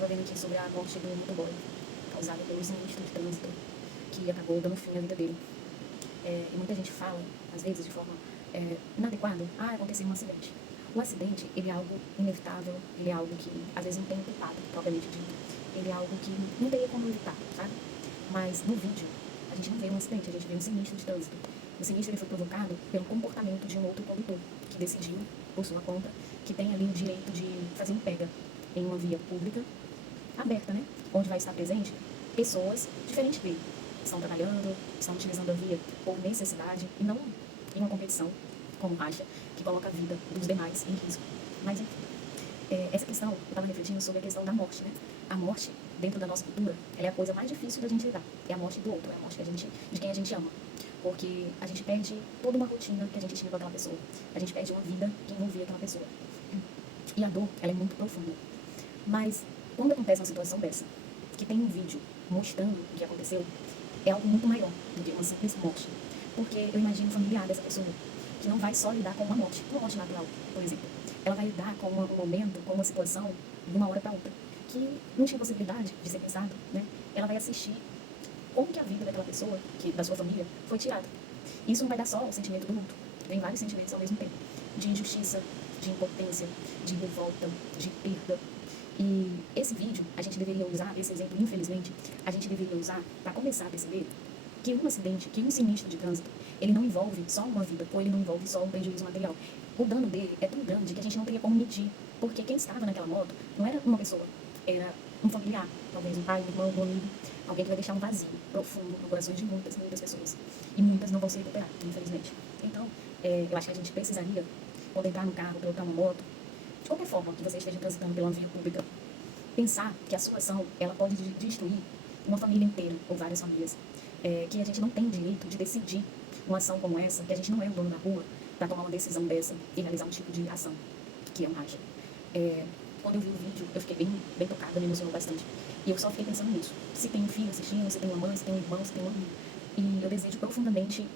Estava vendo aqui sobre a morte do motoboy, causada pelo sinistro de trânsito, que acabou dando fim à vida dele. E muita gente fala, às vezes, de forma inadequada, aconteceu um acidente. O acidente, ele é algo inevitável, ele é algo que, às vezes, não tem culpado, propriamente dito. Ele é algo que não teria como evitar, sabe? Mas, no vídeo, a gente não vê um acidente, a gente vê um sinistro de trânsito. O sinistro ele foi provocado pelo comportamento de um outro condutor, que decidiu, por sua conta, que tem ali o direito de fazer um pega em uma via pública, aberta, né? Onde vai estar presente pessoas diferentes dele. Estão trabalhando, estão utilizando a via por necessidade e não em uma competição, como acha, que coloca a vida dos demais em risco. Mas, enfim, essa questão, eu estava refletindo sobre a questão da morte, né? A morte, dentro da nossa cultura, ela é a coisa mais difícil da gente lidar. É a morte do outro, é a morte de quem a gente ama. Porque a gente perde toda uma rotina que a gente tinha com aquela pessoa. A gente perde uma vida que envolvia aquela pessoa. E a dor, ela é muito profunda. Mas, quando acontece uma situação dessa, que tem um vídeo mostrando o que aconteceu, é algo muito maior do que uma simples morte. Porque eu imagino o familiar dessa pessoa, que não vai só lidar com uma morte natural, por exemplo. Ela vai lidar com um momento, com uma situação, de uma hora para outra, que não tinha possibilidade de ser pensado, né? Ela vai assistir como que a vida daquela pessoa, da sua família, foi tirada. Isso não vai dar só o sentimento do luto, vem vários sentimentos ao mesmo tempo. De injustiça, de impotência, de revolta, de perda. E esse vídeo, a gente deveria usar, esse exemplo, infelizmente, a gente deveria usar para começar a perceber que um acidente, que um sinistro de trânsito, ele não envolve só uma vida, ou ele não envolve só um prejuízo material. O dano dele é tão grande que a gente não teria como medir, porque quem estava naquela moto não era uma pessoa, era um familiar, talvez um pai, um irmão, um amigo, alguém que vai deixar um vazio profundo no coração de muitas, muitas pessoas. E muitas não vão se recuperar, infelizmente. Então, eu acho que a gente precisaria, quando entrar no carro, pilotar uma moto, de qualquer forma que você esteja transitando pela via pública, pensar que a sua ação ela pode destruir uma família inteira ou várias famílias. Que a gente não tem direito de decidir uma ação como essa, que a gente não é o dono da rua para tomar uma decisão dessa e realizar um tipo de ação, que é um racha. Quando eu vi o vídeo, eu fiquei bem tocada, me emocionou bastante. E eu só fiquei pensando nisso. Se tem um filho assistindo, se tem uma mãe, se tem um irmão, se tem um amigo. E eu desejo profundamente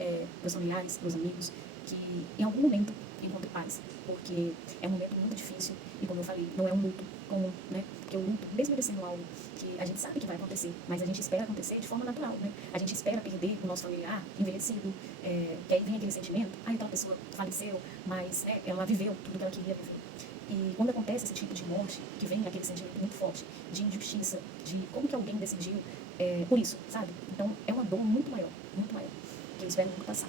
para os familiares, para os amigos, que em algum momento encontre paz. Porque é um momento muito difícil e, como eu falei, não é um luto comum, né? Porque o luto, mesmo ele sendo algo que a gente sabe que vai acontecer, mas a gente espera acontecer de forma natural, né? A gente espera perder o nosso familiar envelhecido, que aí vem aquele sentimento, aquela pessoa faleceu, mas ela viveu tudo que ela queria viver. E quando acontece esse tipo de morte, que vem aquele sentimento muito forte de injustiça, de como que alguém decidiu por isso, sabe? Então é uma dor muito maior, que eu espero nunca passar.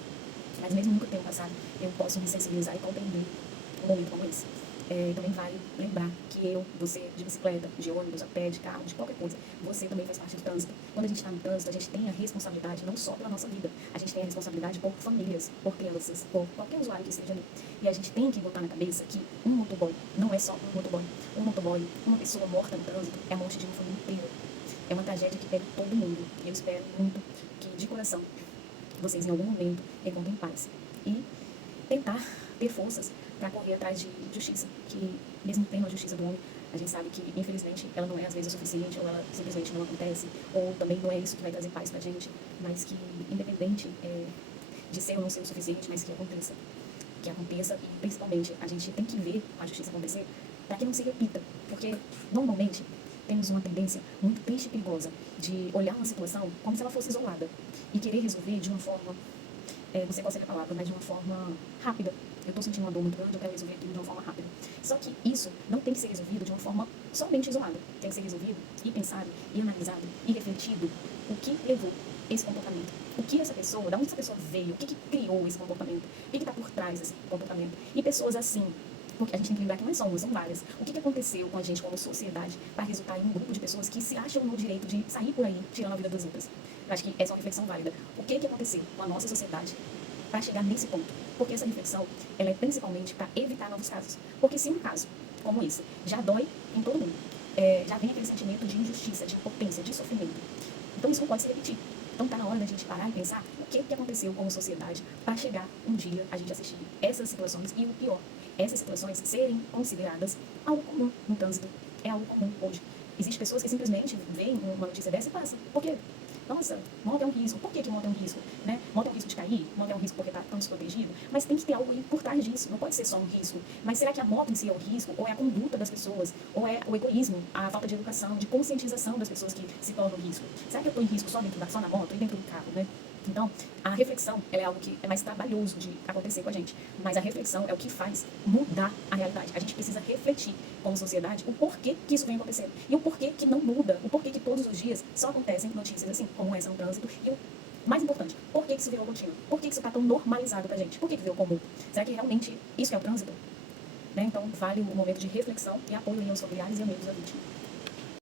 Mas mesmo nunca tendo passado, eu posso me sensibilizar e compreender um momento como esse. Também vale lembrar que eu, você, de bicicleta, de ônibus, a pé, de carro, de qualquer coisa, você também faz parte do trânsito. Quando a gente está no trânsito, a gente tem a responsabilidade não só pela nossa vida, a gente tem a responsabilidade por famílias, por crianças, por qualquer usuário que esteja ali. E a gente tem que botar na cabeça que um motoboy não é só um motoboy. Um motoboy, uma pessoa morta no trânsito, é a morte de uma família inteira. É uma tragédia que pega todo mundo. E eu espero muito que, de coração, vocês em algum momento encontrem paz. E tentar ter forças para correr atrás de justiça, que mesmo tendo a justiça do homem, a gente sabe que, infelizmente, ela não é às vezes o suficiente, ou ela simplesmente não acontece, ou também não é isso que vai trazer paz pra gente, mas que, independente de ser ou não ser o suficiente, mas que aconteça. Que aconteça e, principalmente, a gente tem que ver a justiça acontecer para que não se repita, porque, normalmente, temos uma tendência muito triste e perigosa de olhar uma situação como se ela fosse isolada e querer resolver de uma forma não sei qual seria a palavra, mas de uma forma rápida. Eu estou sentindo uma dor muito grande, eu quero resolver tudo de uma forma rápida. Só que isso não tem que ser resolvido de uma forma somente isolada. Tem que ser resolvido e pensado, e analisado, e refletido o que levou esse comportamento. O que essa pessoa, da onde essa pessoa veio, o que criou esse comportamento, o que está por trás desse comportamento. E pessoas assim, porque a gente tem que lembrar que não é só uma, são várias. O que aconteceu com a gente como sociedade para resultar em um grupo de pessoas que se acham no direito de sair por aí tirando a vida das outras? Eu acho que essa é uma reflexão válida. O que aconteceu com a nossa sociedade para chegar nesse ponto? Porque essa reflexão ela é principalmente para evitar novos casos. Porque se um caso como esse já dói em todo mundo, já vem aquele sentimento de injustiça, de impotência, de sofrimento. Então isso não pode se repetir. Então está na hora da gente parar e pensar o que aconteceu como sociedade para chegar um dia a gente assistir essas situações e o pior, essas situações serem consideradas algo comum no trânsito. É algo comum hoje. Existem pessoas que simplesmente veem uma notícia dessa e passam. Por quê? nossa, moto é um risco. Por que moto é um risco? Né? Moto é um risco de cair, moto é um risco porque está tão desprotegido, mas tem que ter algo aí por trás disso, não pode ser só um risco. Mas será que a moto em si é o risco, ou é a conduta das pessoas, ou é o egoísmo, a falta de educação, de conscientização das pessoas que se tornam risco? Será que eu estou em risco só na moto e dentro do carro, né? Então, a reflexão é algo que é mais trabalhoso de acontecer com a gente, mas a reflexão é o que faz mudar a realidade. A gente precisa refletir como sociedade o porquê que isso vem acontecendo e o porquê que não muda, o porquê que todos os dias só acontecem notícias assim, como essa no trânsito, e o mais importante, por que isso virou contínuo? Por que isso está tão normalizado pra gente? Por que virou comum? Será que realmente isso é o trânsito? Né? Então, vale o momento de reflexão e apoio aí aos familiares e amigos da vítima.